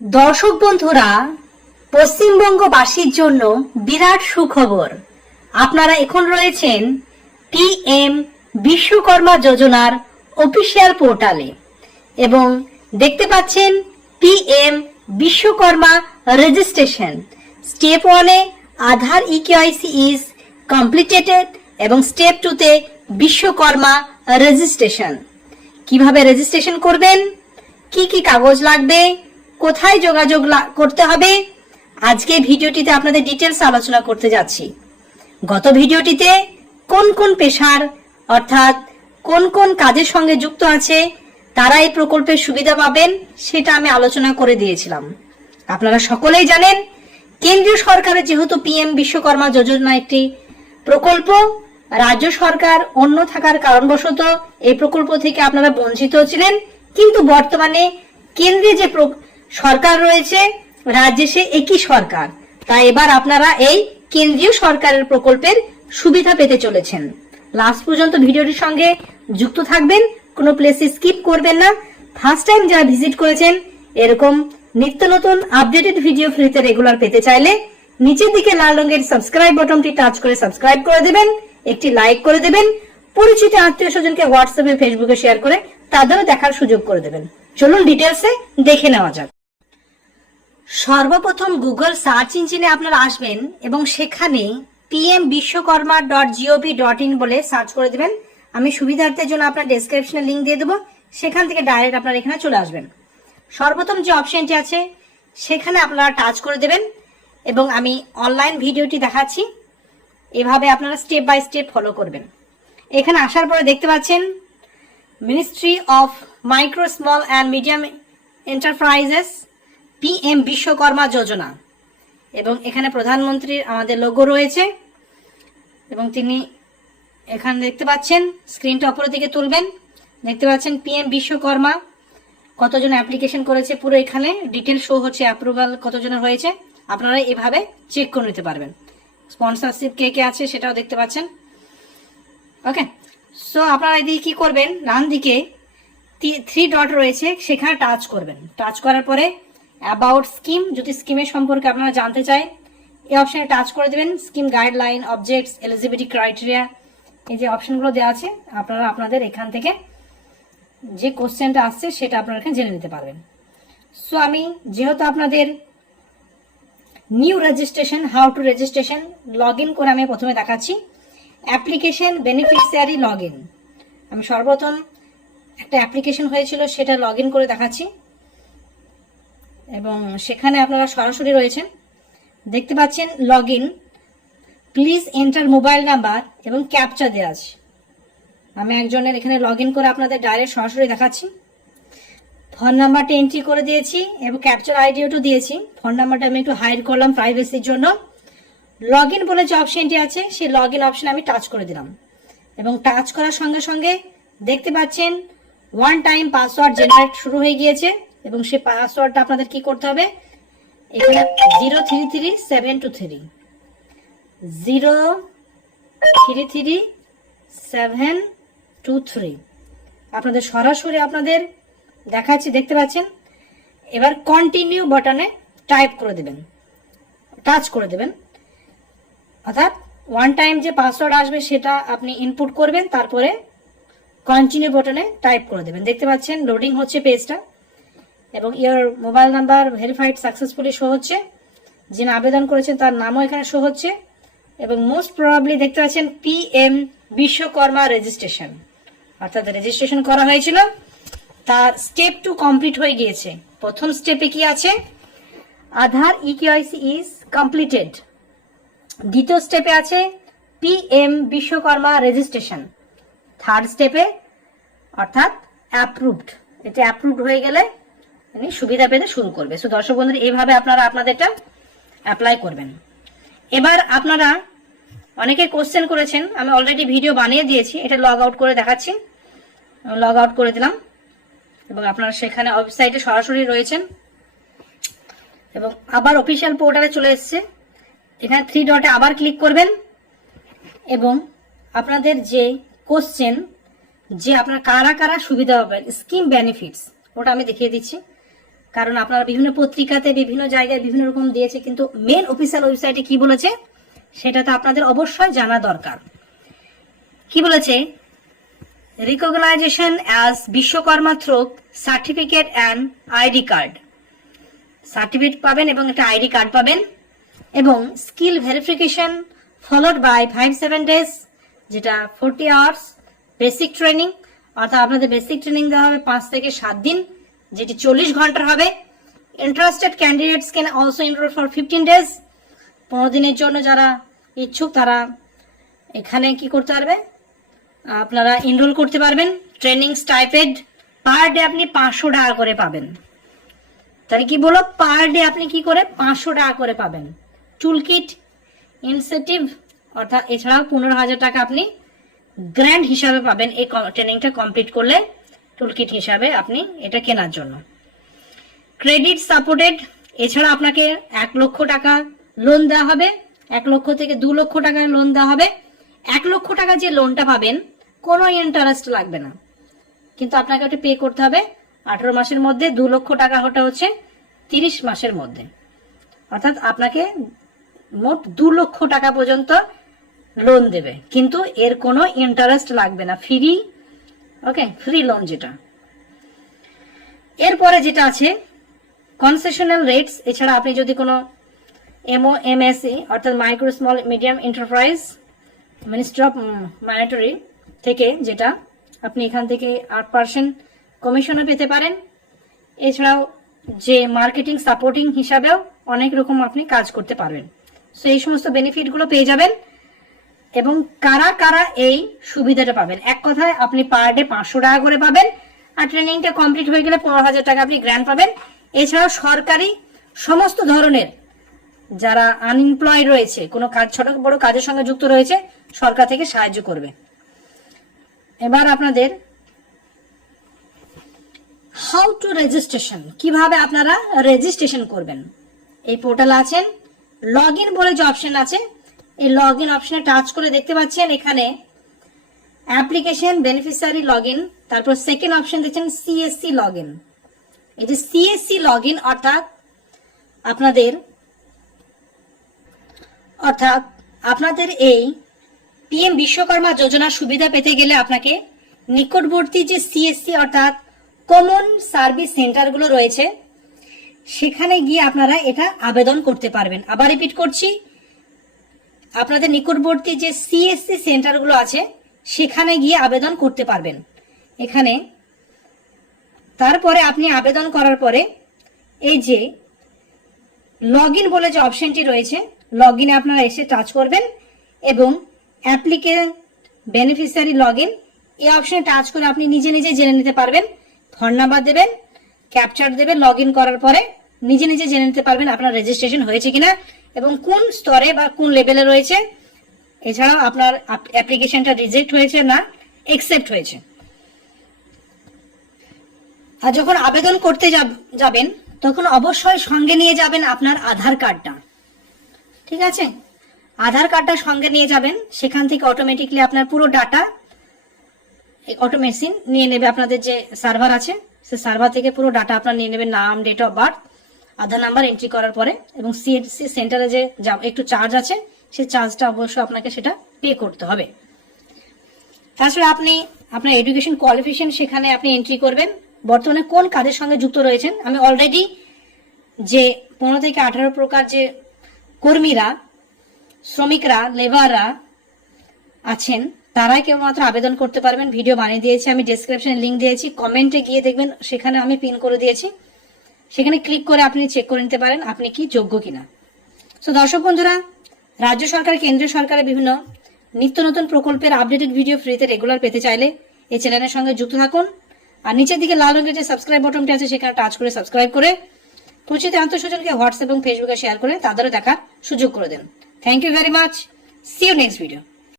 দর্শক বন্ধুরা, পশ্চিমবঙ্গবাসীর জন্য বিরাট সুখবর। আপনারা এখন রয়েছেন পিএম বিশ্বকর্মা যোজনার অফিসিয়াল পোর্টালে এবং দেখতে পাচ্ছেন পিএম বিশ্বকর্মা রেজিস্ট্রেশন। স্টেপ 1-এ আধার ইকেওয়াইসি ইজ কমপ্লিটেড এবং স্টেপ 2-তে বিশ্বকর্মা রেজিস্ট্রেশন। কিভাবে রেজিস্ট্রেশন করবেন, কি কি কাগজ লাগবে, কোথায় যোগাযোগ করতে হবে, আজকে ভিডিওটিতে আপনাদের ডিটেলস আলোচনা করতে যাচ্ছি। গত ভিডিওটিতে কোন কোন পেশার অর্থাৎ কোন কোন কাজের সঙ্গে যুক্ত আছে তারা এই প্রকল্পের সুবিধা পাবেন সেটা আমি আলোচনা করে দিয়েছিলাম। আপনারা সকলেই জানেন, কেন্দ্রীয় সরকারের যেহেতু পিএম বিশ্বকর্মা যোজনা একটি প্রকল্প, রাজ্য সরকার অন্য থাকার কারণবশত এই প্রকল্প থেকে আপনারা বঞ্চিত ছিলেন, কিন্তু বর্তমানে কেন্দ্রে যে সরকার রয়েছে, রাজ্যে সে একই সরকার, তাই এবার আপনারা এই কেন্দ্রীয় সরকারের প্রকল্পের সুবিধা পেতে চলেছেন। লাস্ট পর্যন্ত ভিডিওটির সঙ্গে যুক্ত থাকবেন, কোনো প্লেসে স্কিপ করবেন না। ফার্স্ট টাইম যারা ভিজিট করেছেন, এরকম নিত্য নতুন আপডেটেড ভিডিও ফ্রিতে রেগুলার পেতে চাইলে নিচের দিকে লাল রঙের সাবস্ক্রাইব বাটনটি টাচ করে সাবস্ক্রাইব করে দেবেন, একটি লাইক করে দেবেন, পরিচিত আত্মীয় স্বজনকে হোয়াটসঅ্যাপে ফেসবুকে শেয়ার করে তাদেরও দেখার সুযোগ করে দেবেন। চলুন ডিটেলসে দেখে নেওয়া যাক। সর্বপ্রথম গুগল সার্চ ইঞ্জিনে আপনারা আসবেন এবং সেখানে pmvishwakarma.gov.in বলে সার্চ করে দেবেন। আমি সুবিধার্থের জন্য আপনার ডেসক্রিপশনে লিংক দিয়ে দেবো, সেখান থেকে ডাইরেক্ট আপনারা এখানে চলে আসবেন। সর্বপ্রথম যে অপশনটি আছে সেখানে আপনারা টাচ করে দেবেন এবং আমি অনলাইন ভিডিওটি দেখাচ্ছি, এভাবে আপনারা স্টেপ বাই স্টেপ ফলো করবেন। এখানে আসার পরে দেখতে পাচ্ছেন ministry of micro small and medium enterprises PM Vishwakarma Yojana এবং এখানে প্রধানমন্ত্রীর আমাদের লোগো রয়েছে এবং তিনি এখানে দেখতে পাচ্ছেন, স্ক্রিনটা অপরের দিকে তুলবেন, দেখতে পাচ্ছেন পিএম বিশ্বকর্মা কতজন অ্যাপ্লিকেশন করেছে, পুরো এখানে ডিটেল শো হচ্ছে, অ্যাপ্রুভাল কতজনের হয়েছে, আপনারা এভাবে চেক করে নিতে পারবেন। স্পন্সরশিপ কে কে আছে সেটাও দেখতে পাচ্ছেন। ওকে, সো আপনারা এদিকে কি করবেন, ডান দিকে 3 ডট রয়েছে সেখানে টাচ করবেন। টাচ করার পরে অ্যাবাউট স্কিম, যদি স্কিমের সম্পর্কে আপনারা জানতে চাই এই অপশনে টাচ করে দেবেন। Scheme guideline, objects, eligibility criteria, এই যে অপশনগুলো দেওয়া আছে, আপনারা আপনাদের এখান থেকে যে কোশ্চেনটা আসছে সেটা আপনারা এখানে জেনে নিতে পারবেন। সো আমি যেহেতু আপনাদের new registration, how to registration log in করে আমি প্রথমে দেখাচ্ছি। অ্যাপ্লিকেশন বেনিফিশিয়ারি লগ ইন, আমি সর্বপ্রথম একটা অ্যাপ্লিকেশন হয়েছিল সেটা লগ ইন করে দেখাচ্ছি এবং সেখানে আপনারা সরাসরি রয়েছেন, দেখতে পাচ্ছেন log in, please enter mobile number এবং ক্যাপচা দেওয়া আছে। আমি একজনের এখানে লগ ইন করে আপনাদের ডাইরেক্ট সরাসরি দেখাচ্ছি। ফোন নাম্বারটা এন্ট্রি করে দিয়েছি এবং ক্যাপচার আইডিওটা দিয়েছি। ফোন নাম্বারটা আমি একটু হাইড করলাম প্রাইভেসির জন্য। লগ ইন বলে যে অপশনটি আছে সেই লগ ইন অপশনে আমি টাচ করে দিলাম এবং টাচ করার সঙ্গে সঙ্গে দেখতে পাচ্ছেন ওয়ান টাইম পাসওয়ার্ড জেনারেট শুরু হয়ে গিয়েছে এবং সেই পাসওয়ার্ডটা আপনাদের কি করতে হবে, এখানে 033723 033723 আপনাদের সরাসরি আপনাদের দেখাচ্ছি, দেখতে পাচ্ছেন। এবার কন্টিনিউ বাটনে টাইপ করে দেবেন, টাচ করে দেবেন, অর্থাৎ ওয়ান টাইম যে পাসওয়ার্ড আসবে সেটা আপনি ইনপুট করবেন, তারপরে কন্টিনিউ বাটনে টাইপ করে দেবেন। দেখতে পাচ্ছেন লোডিং হচ্ছে পেজটা এবং your mobile number verified successfully show হচ্ছে, যিনি আবেদন করেছেন তার নামও এখানে শো হচ্ছে এবং মোস্ট প্রবাবলি দেখতে পাচ্ছেন পিএম বিশ্বকর্মা রেজিস্ট্রেশন, অর্থাৎ রেজিস্ট্রেশন করা হয়েছিল, তার স্টেপ 2 কমপ্লিট হয়ে গিয়েছে। প্রথম স্টেপে কি আছে, আধার ইকেওয়াইসি ইজ কমপ্লিটেড। দ্বিতীয় স্টেপে আছে পিএম বিশ্বকর্মা রেজিস্ট্রেশন। থার্ড স্টেপে অর্থাৎ অ্যাপ্রুভড, এটা অ্যাপ্রুভড হয়ে গেলে সুবিধা পেতে শুরু করবে। সো দর্শক বন্ধুরা, এইভাবে আপনারা আপনাদেরটা অ্যাপ্লাই করবেন। এবার আপনারা অনেকে কোশ্চেন করেছেন, আমি অলরেডি ভিডিও বানিয়ে দিয়েছি, এটা লগ আউট করে দেখাচ্ছি। লগ আউট করে দিলাম এবং আপনারা সেখানে ওয়েবসাইটে সরাসরি রয়েছেন এবং আবার অফিসিয়াল পোর্টালে চলে এসেছে। এখানে 3 ডটে আবার ক্লিক করবেন এবং আপনাদের যে কোশ্চেন, যে আপনার কারা কারা সুবিধা পাবেন, স্কিম বেনিফিটস, ওটা আমি দেখিয়ে দিচ্ছি। কারণ আপনারা বিভিন্ন পত্রিকাতে বিভিন্ন জায়গায় বিভিন্ন রকম দিয়েছে, কিন্তু মেন অফিসিয়াল ওয়েবসাইটে কি বলেছে সেটা তো আপনাদের অবশ্যই জানা দরকার। কি বলেছে? Recognition as Vishwakarma through certificate and ID card, certificate পাবেন এবং একটা আইডি কার্ড পাবেন, এবং skill verification followed by 5-7 days, যেটা 40 আওয়ার্স বেসিক ট্রেনিং, অর্থাৎ আপনাদের বেসিক ট্রেনিং দেওয়া হবে 5 থেকে 7 দিন, যেটি 40 ঘন্টার হবে। Interested candidates can also enroll for 15 days, 15 দিনের জন্য যারা ইচ্ছুক তারা এখানে কি করতে পারবে, আপনারা এনরোল করতে পারবেন। ট্রেনিং স্টাইপেন্ড পার ডে আপনি 500 টাকা করে পাবেন। তাহলে কি বলো, পার ডে আপনি কি করে 500 টাকা করে পাবেন। টুলকিট ইনসেন্টিভ অর্থাৎ এছাড়াও 15,000 টাকা আপনি গ্র্যান্ড হিসাবে পাবেন এই ট্রেনিংটা কমপ্লিট করলে, টুলকিট হিসাবে আপনি এটা কেনার জন্য। ক্রেডিট সাপোর্টেড, এছাড়া আপনাকে 1 লক্ষ টাকা লোন দেওয়া হবে, 1 লক্ষ থেকে 2 লক্ষ টাকা লোন দেওয়া হবে। 1 লক্ষ টাকা যে লোনটা পাবেন কোনো ইন্টারেস্ট লাগবে না, কিন্তু আপনাকে ওটা পে করতে হবে 18 মাসের মধ্যে। 2 লক্ষ টাকা ওটা হচ্ছে 30 মাসের মধ্যে, অর্থাৎ আপনাকে মোট 2 লক্ষ টাকা পর্যন্ত লোন দেবে, কিন্তু এর কোনো ইন্টারেস্ট লাগবে না, ফ্রি। ওকে, ফ্রি লোন যেটা। এরপরে যেটা আছে কনসেশনাল রেটস, এছাড়া আপনি যদি কোনো MSE অর্থাৎ micro small medium enterprise ministry of monetary থেকে, যেটা আপনি এখান থেকে 8% কমিশনও পেতে পারেন। এছাড়াও যে মার্কেটিং সাপোর্টিং হিসাবেও অনেক রকম আপনি কাজ করতে পারবেন। সো এই সমস্ত বেনিফিটগুলো পেয়ে যাবেন। এবং কারা কারা এই সুবিধাটা পাবেন, এক কথায় আপনি পার ডে 500 টাকা করে পাবেন, আর ট্রেনিংটা কমপ্লিট হয়ে গেলে 15,000 টাকা আপনি গ্র্যান্ট পাবেন। এছাড়াও সরকারি সমস্ত ধরনের যারা আনএমপ্লয়েড রয়েছে, কোনো কাজ ছোট বড় কাজের সঙ্গে যুক্ত রয়েছে, সরকার থেকে সাহায্য করবে। এবার আপনাদের হাউ টু রেজিস্ট্রেশন, কিভাবে আপনারা রেজিস্ট্রেশন করবেন। এই পোর্টাল আছেন, লগ ইন বলে যে অপশন আছে, এই লগ ইন অপশনে টাচ করে দেখতে পাচ্ছেন এখানে অ্যাপ্লিকেশন বেনিফিশিয়ারি লগ ইন, তারপর সেকেন্ড অপশন দেখছেন CSC লগ ইন। এই যে CSC লগ ইন অর্থাৎ আপনাদের এই PM বিশ্বকর্মা যোজনার সুবিধা পেতে গেলে আপনাকে নিকটবর্তী যে CSC অর্থাৎ কমন সার্ভিস সেন্টারগুলো রয়েছে সেখানে গিয়ে আপনারা এটা আবেদন করতে পারবেন। আবার রিপিট করছি, আপনাদের নিকটবর্তী যে CSC সেন্টারগুলো আছে সেখানে গিয়ে আবেদন করতে পারবেন। এখানে তারপরে আপনি আবেদন করার পরে এই যে লগ ইন বলে যে অপশনটি রয়েছে, লগ ইনে আপনারা এসে টাচ করবেন এবং অ্যাপ্লিকেন্ট বেনিফিশিয়ারি লগ ইন এই অপশনে টাচ করে আপনি নিজে নিজে জেনে নিতে পারবেন। ফোন নাম্বার দেবেন, ক্যাপচার দেবেন, লগ ইন করার পরে নিজে নিজে জেনে নিতে পারবেন আপনার রেজিস্ট্রেশন হয়েছে কিনা এবং কোন স্তরে বা কোন লেভেলে রয়েছে। এছাড়াও আপনার অ্যাপ্লিকেশনটা রিজেক্ট হয়েছে না অ্যাকসেপ্ট হয়েছে। আর যখন আবেদন করতে যাবেন তখন অবশ্যই সঙ্গে নিয়ে যাবেন আপনার আধার কার্ডটা, ঠিক আছে? আধার কার্ডটা সঙ্গে নিয়ে যাবেন, সেখান থেকে অটোমেটিকলি আপনার পুরো ডাটা অটোমেশিন নিয়ে নেবে। আপনাদের যে সার্ভার আছে সে সার্ভার থেকে পুরো ডাটা আপনার নিয়ে নেবে, নাম, date of birth, Aadhaar number entry করার পরে, এবং CSC সেন্টারে যে একটু চার্জ আছে সেই চার্জটা অবশ্যই আপনাকে সেটা পে করতে হবে। তাছাড়া আপনি আপনার এডুকেশন কোয়ালিফিকেশন সেখানে আপনি এন্ট্রি করবেন, বর্তমানে কোন কাজের সঙ্গে যুক্ত রয়েছেন। আমি অলরেডি যে 15 থেকে 18 প্রকার যে কর্মীরা, শ্রমিকরা, লেবাররা আছেন তারাই কেবলমাত্র আবেদন করতে পারবেন। ভিডিও বানিয়ে দিয়েছি আমি, ডেসক্রিপশনে লিঙ্ক দিয়েছি, কমেন্টে গিয়ে দেখবেন সেখানে আমি পিন করে দিয়েছি, সেখানে ক্লিক করে আপনি চেক করে নিতে পারেন আপনি কি যোগ্য কিনা। সো দর্শক বন্ধুরা, রাজ্য সরকার, কেন্দ্রীয় সরকারের বিভিন্ন নিত্য নতুন প্রকল্পের আপডেটেড ভিডিও ফ্রিতে রেগুলার পেতে চাইলে এই চ্যানেলের সঙ্গে যুক্ত থাকুন। আর নিচের দিকে লাল রঙের যে সাবস্ক্রাইব বাটনটি আছে সেখানে টাচ করে সাবস্ক্রাইব করে পরিচিত আত্মীয়স্বজনকে হোয়াটসঅ্যাপ এবং ফেসবুকে শেয়ার করে তাদেরও দেখার সুযোগ করে দেন। Thank you very much. See you next video.